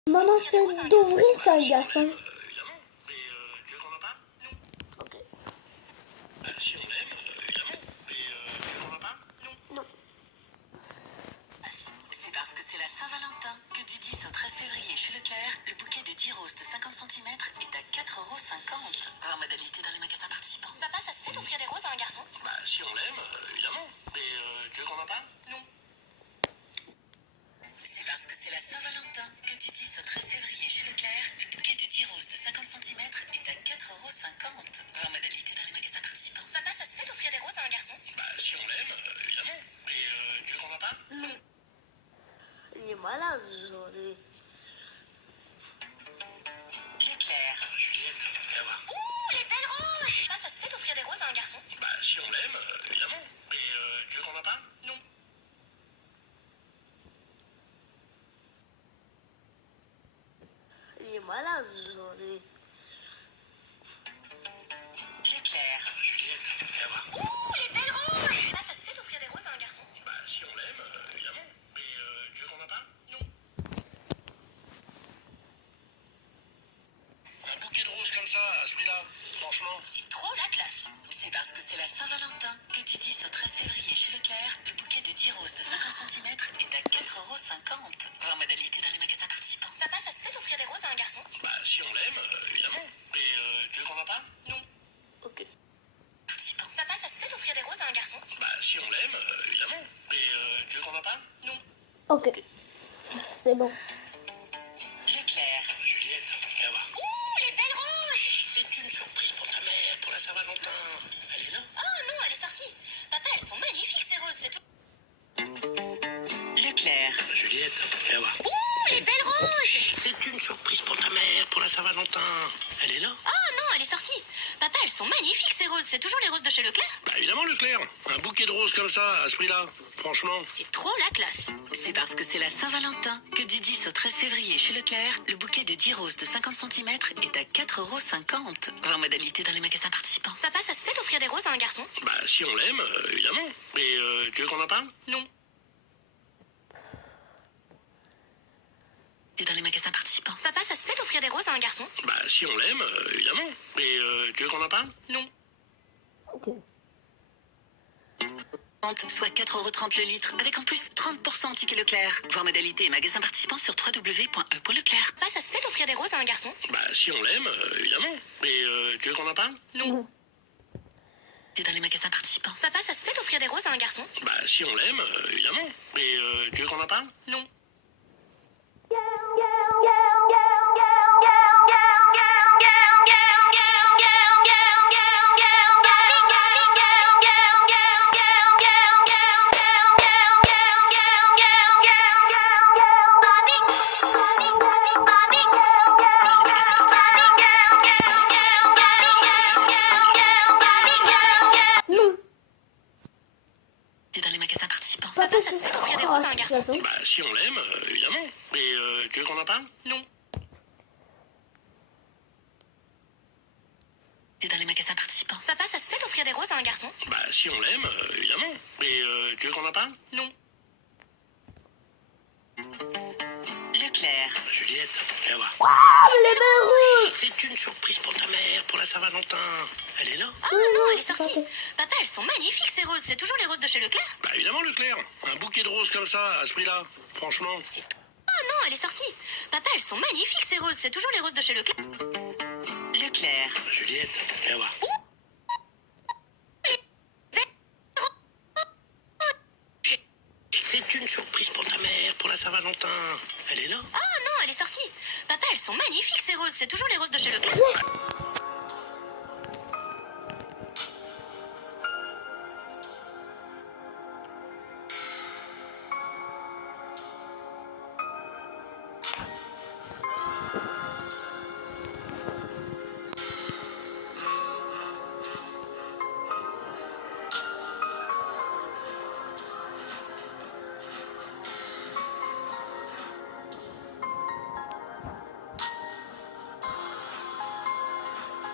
Maman, c'est d'ouvrir ça, garçon. Évidemment. Mais tu veux qu'on en parle? Non. Ok. Si on l'aime, évidemment. Mais tu veux qu'on en parle? Non. Non. C'est parce que c'est la Saint-Valentin que du 10 au 13 février chez Leclerc, le bouquet de 10 roses de 50 cm est à 4,50 €. Voir modalité dans les magasins participants. Papa, ça se fait d'offrir des roses à un garçon? Bah, si on l'aime, évidemment. Mais tu veux qu'on en parle? Non. C'est parce que c'est la Saint-Valentin que du 10 au 13 février chez Leclerc, le bouquet de 10 roses de 50 cm est à 4,50 €. Voir modalité dans les magasins participants. Papa, ça se fait d'offrir des roses à un garçon? Bah, si on l'aime, évidemment. Mais tu veux qu'on en parle? Non. Il est malade aujourd'hui. Leclerc. Juliette, viens voir. Ouh, les belles roses! Papa, ça se fait d'offrir des roses à un garçon? Bah, si on l'aime, évidemment. Mais tu veux qu'on en parle? Non. Il est malade aujourd'hui. Leclerc. Juliette, viens voir. Ouh, les belles roses! Papa, ça se fait d'offrir des roses à un garçon? Bah, si on l'aime, évidemment. Mais tu veux qu'on en parle? Non. Un bouquet de roses comme ça, à ce prix-là, franchement. C'est trop la classe. C'est parce que c'est la Saint-Valentin que du 10 au 13 février chez Leclerc, le bouquet de 10 roses de 50 cm est à 4,50 €. Voir modalité dans les magasins participants. Papa, ça se fait d'offrir des roses à un garçon? Bah, si on l'aime, évidemment. Mais tu veux qu'on en parle? Non. Ok. Participants. Papa, ça se fait d'offrir des roses à un garçon? Bah, si on l'aime, évidemment. Mais tu veux qu'on en parle? Non. Ok. C'est bon. Leclerc. Juliette, viens voir. Ouh, les belles roses! C'est une surprise pour ta mère, pour la Saint-Valentin. Elle est là? Oh non, elle est sortie. Papa, elles sont magnifiques ces roses, c'est tout. Leclerc. Juliette, viens voir. Ouh, les belles roses! C'est une surprise pour ta mère, pour la Saint-Valentin. Elle est là? Oh non, elle est sortie. Papa, elles sont magnifiques ces roses, c'est toujours les roses de chez Leclerc? Bah, évidemment, Leclerc. Un bouquet de roses comme ça, à ce prix-là, franchement. C'est trop la classe. C'est parce que c'est la Saint-Valentin que du 10 au 13 février chez Leclerc, le bouquet de 10 roses de 50 cm est à 4,50 €. Voir modalité dans les magasins participants. Papa, ça se fait d'offrir des roses à un garçon? Bah, si on l'aime, évidemment. Mais tu veux qu'on en parle? Non. Et dans les magasins participants. Papa, ça se fait d'offrir des roses à un garçon? Bah, si on l'aime, évidemment. Mais tu veux qu'on en parle? Non. Ok. Soit 4,30 € le litre, avec en plus 30% en ticket Leclerc. Voir modalité et magasins participants sur www.e.leclerc. Papa, ça se fait d'offrir des roses à un garçon? Bah, si on l'aime, évidemment. Mais tu veux qu'on en parle? Non. Et dans les magasins participants. Papa, ça se fait d'offrir des roses à un garçon? Bah, si on l'aime, évidemment. Mais tu veux qu'on en parle? Non. Non. Et dans les magasins participants. Papa, ça se fait d'offrir des roses à un garçon? Bah, si on l'aime, évidemment. Mais tu veux qu'on en parle? Non. Et dans les magasins participants. Papa, ça se fait d'offrir des roses à un garçon? Bah, si on l'aime, évidemment. Mais tu veux qu'on en parle? Non. Leclerc. Juliette, viens voir. Ah, les belles roses! C'est une surprise pour ta mère, pour la Saint-Valentin. Elle est là? Oh non, elle est c'est sortie. pas fait. Papa, elles sont magnifiques ces roses, c'est toujours les roses de chez Leclerc? Bah, évidemment, Leclerc. Un bouquet de roses comme ça, à ce prix-là, franchement. Oh non, elle est sortie. Papa, elles sont magnifiques ces roses, c'est toujours les roses de chez Leclerc? Leclerc. Juliette, viens voir. C'est une surprise pour ta mère, pour la Saint-Valentin. Elle est là? Oh non, elle est sortie. Papa, elles sont magnifiques ces roses, c'est toujours les roses de chez Leclerc?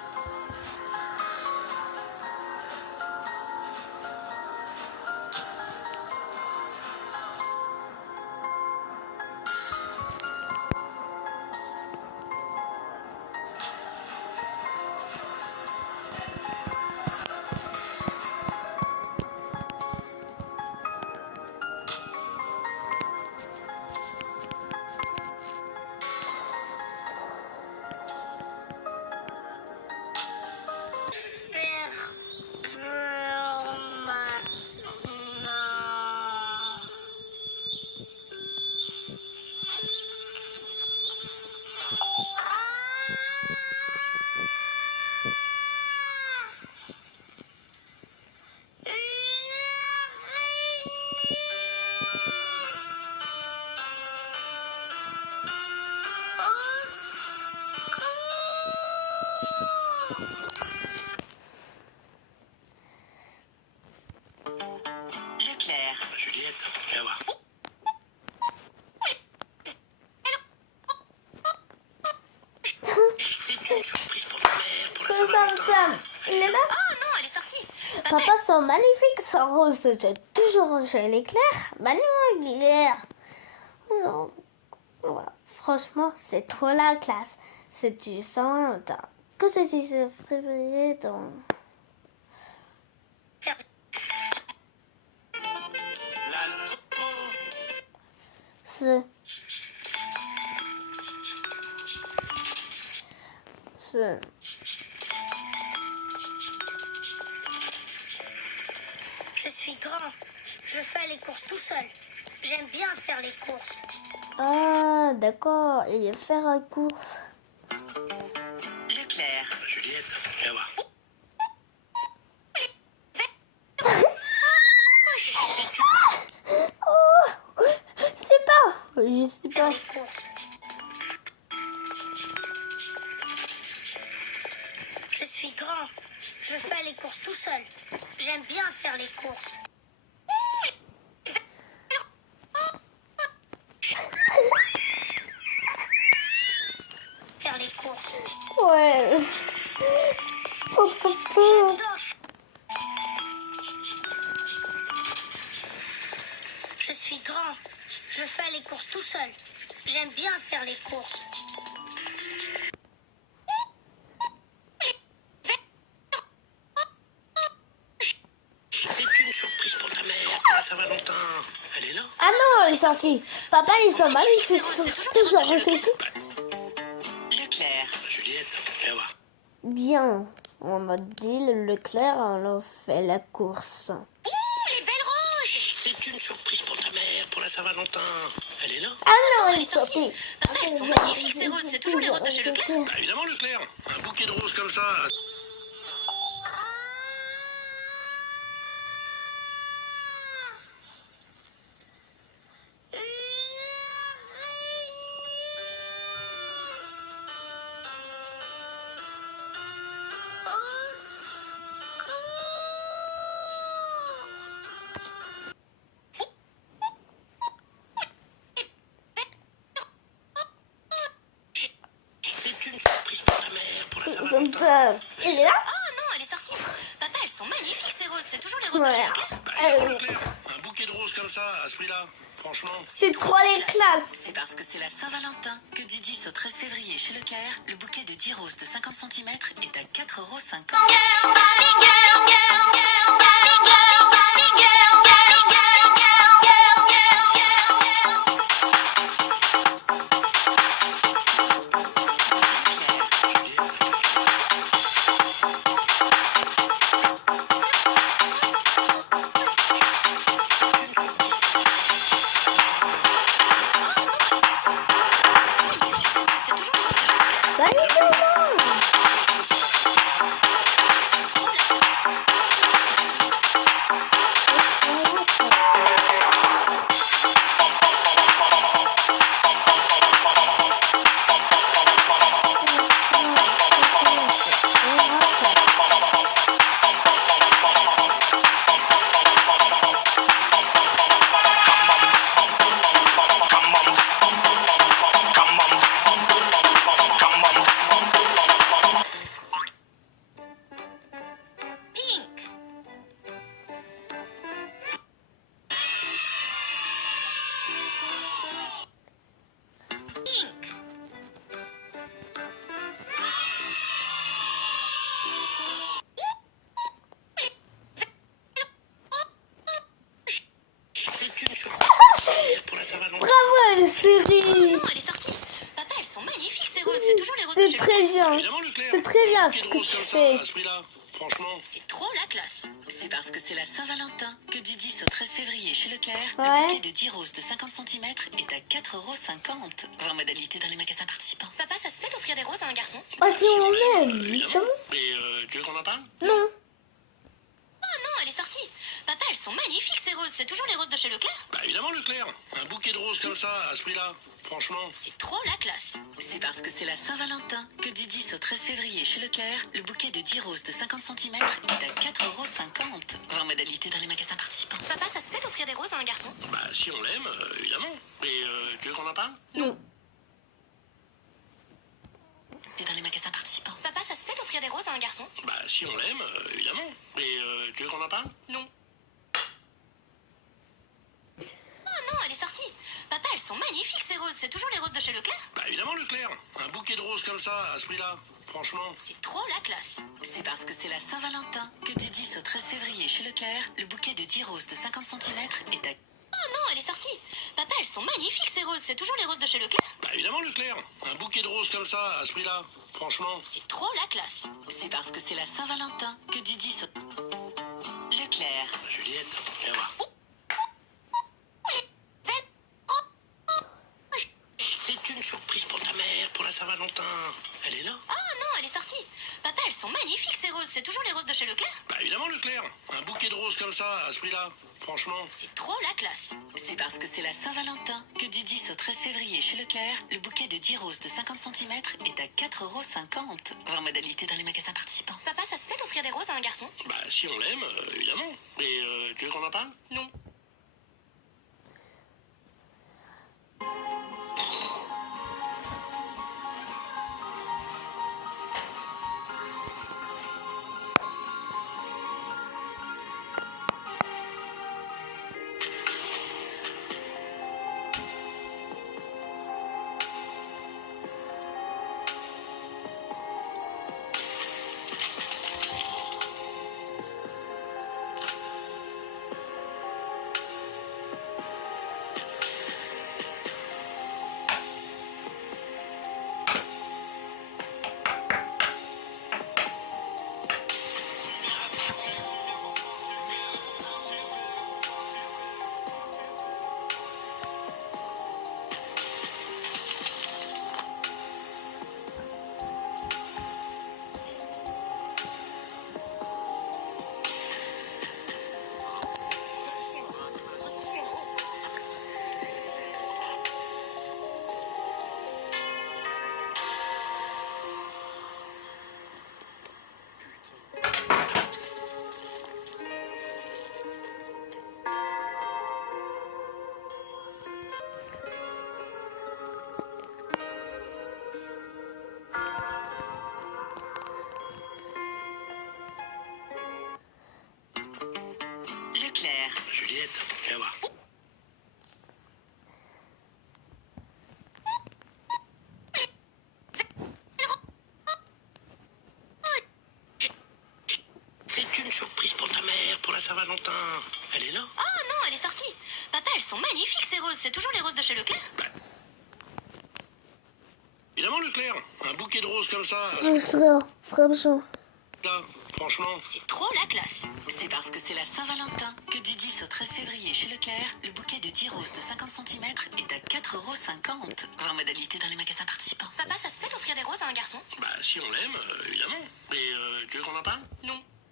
Papa, sont magnifiques, ces roses. J'ai toujours chez l'éclair. Magnifique. Non. Voilà. Franchement, c'est trop la classe. C'est du Saint-Valentin. Que c'est du février dans... Ce... Je suis grand. Je fais les courses tout seul. J'aime bien faire les courses. Ah, d'accord. Il est faire la course. Leclerc. Juliette, viens voir. Oh, c'est pas. Je sais Faire pas. les courses. Je suis grand. Je fais les courses tout seul. J'aime bien faire les courses. Faire les courses. Ouais. J'adore. Je suis grand. Je fais les courses tout seul. J'aime bien faire les courses. C'est une surprise pour ta mère pour la Saint-Valentin. Elle est là. Ah non, il est sorti. Papa, ils sont magnifiques. Toujours chez Leclerc. Juliette, viens voir. Bien. On m'a dit le Leclerc, on a fait la course. Les belles roses. C'est une surprise pour ta mère pour la Saint-Valentin. Elle est là. Ah non, il est sorti. sorti. Papa, elles sont magnifiques ces roses. C'est toujours les roses de chez Leclerc. Bah, évidemment, Leclerc. Un bouquet de roses comme ça. C'est une surprise pour ta mère pour la Saint-Valentin. Il est là? Oh non, elle est sortie. Papa, elles sont magnifiques ces roses. C'est toujours les roses de chez Ouais. Leclerc. Bah, évidemment, Leclerc. Un bouquet de roses comme ça, à ce prix-là. Franchement. C'est trop les classes. C'est parce que c'est la Saint-Valentin que du 10 au 13 février chez Leclerc, le bouquet de 10 roses de 50 cm est à 4,50 €. Série. Non, elle est sortie. Papa, elles sont magnifiques ces roses. C'est toujours les roses de C'est chez très Leclerc. bien. Évidemment, Leclerc. C'est très bien Un ce bouquet de que roses tu comme ça, fais. à ce prix-là. Franchement. C'est trop la classe. C'est parce que c'est la Saint-Valentin que du 10 au 13 février chez Leclerc, Ouais. le bouquet de 10 roses de 50 cm est à 4,50 €. Voir modalité dans les magasins participants. Papa, ça se fait d'offrir des roses à un garçon? Oh, si on l'aime, Évidemment. évidemment. Mais tu veux qu'on en parle? Non. Oh non, elle est sortie. Papa, elles sont magnifiques ces roses. C'est toujours les roses de chez Leclerc. Bah évidemment, Leclerc. Un bouquet de roses comme ça, à ce prix-là. Franchement. C'est trop la classe. C'est parce que c'est la Saint-Valentin que du 10 au 13 février chez Leclerc, le bouquet de 10 roses de 50 cm est à 4,50 €. Voir modalité dans les magasins participants. Papa, ça se fait d'offrir des roses à un garçon? Bah si on l'aime, évidemment. Mais tu veux qu'on en parle? Non. Et dans les magasins participants. Papa, ça se fait d'offrir des roses à un un garçon? Bah, si on l'aime, évidemment. Et tu veux qu'on en parle? Non. Oh non, elle est sortie. Papa, elles sont magnifiques ces roses. C'est toujours les roses de chez Leclerc? Bah, évidemment, Leclerc. Un bouquet de roses comme ça, à ce prix-là. Franchement. C'est trop la classe. C'est parce que c'est la Saint-Valentin que du 10 au 13 février chez Leclerc, le bouquet de 10 roses de 50 cm est à... Oh non, elle est sortie. Papa, elles sont magnifiques ces roses. C'est toujours les roses de chez Leclerc? Bah, évidemment, Leclerc. Un bouquet de roses comme ça, à ce prix-là. Franchement. C'est trop la classe. C'est parce que c'est la Saint-Valentin que du 10 au... Leclerc. Juliette, viens voir. C'est une surprise pour ta mère, pour la Saint-Valentin. Elle est là? Oh non, elle est sortie. Papa, elles sont magnifiques ces roses. C'est toujours les roses de chez Leclerc? Bah, évidemment, Leclerc. Un bouquet de roses comme ça, à ce prix-là. Franchement. C'est trop la classe. C'est parce que c'est la Saint-Valentin que du 10 au 13 février chez Leclerc, le bouquet de 10 roses de 50 cm est à 4,50 €. Voir modalité dans les magasins participants. Papa, ça se fait d'offrir des roses à un garçon? Bah, si on l'aime, évidemment. Et tu veux qu'on en parle? Non. Leclerc. Juliette, viens voir. C'est une surprise pour ta mère, pour la Saint-Valentin. Elle est là? Oh non, elle est sortie. Papa, elles sont magnifiques ces roses. C'est toujours les roses de chez Leclerc? Évidemment, Leclerc. Un bouquet de roses comme ça, à ce Franchement. prix-là. Franchement. C'est trop la classe. C'est parce que c'est la Saint-Valentin que du 10 au 13 février chez Leclerc, le bouquet de 10 roses de 50 cm est à 4,50 €. Voir modalité dans les magasins participants. Papa, ça se fait d'offrir des roses à un garçon? Bah, si on l'aime, évidemment. Et tu veux qu'on en parle? Non.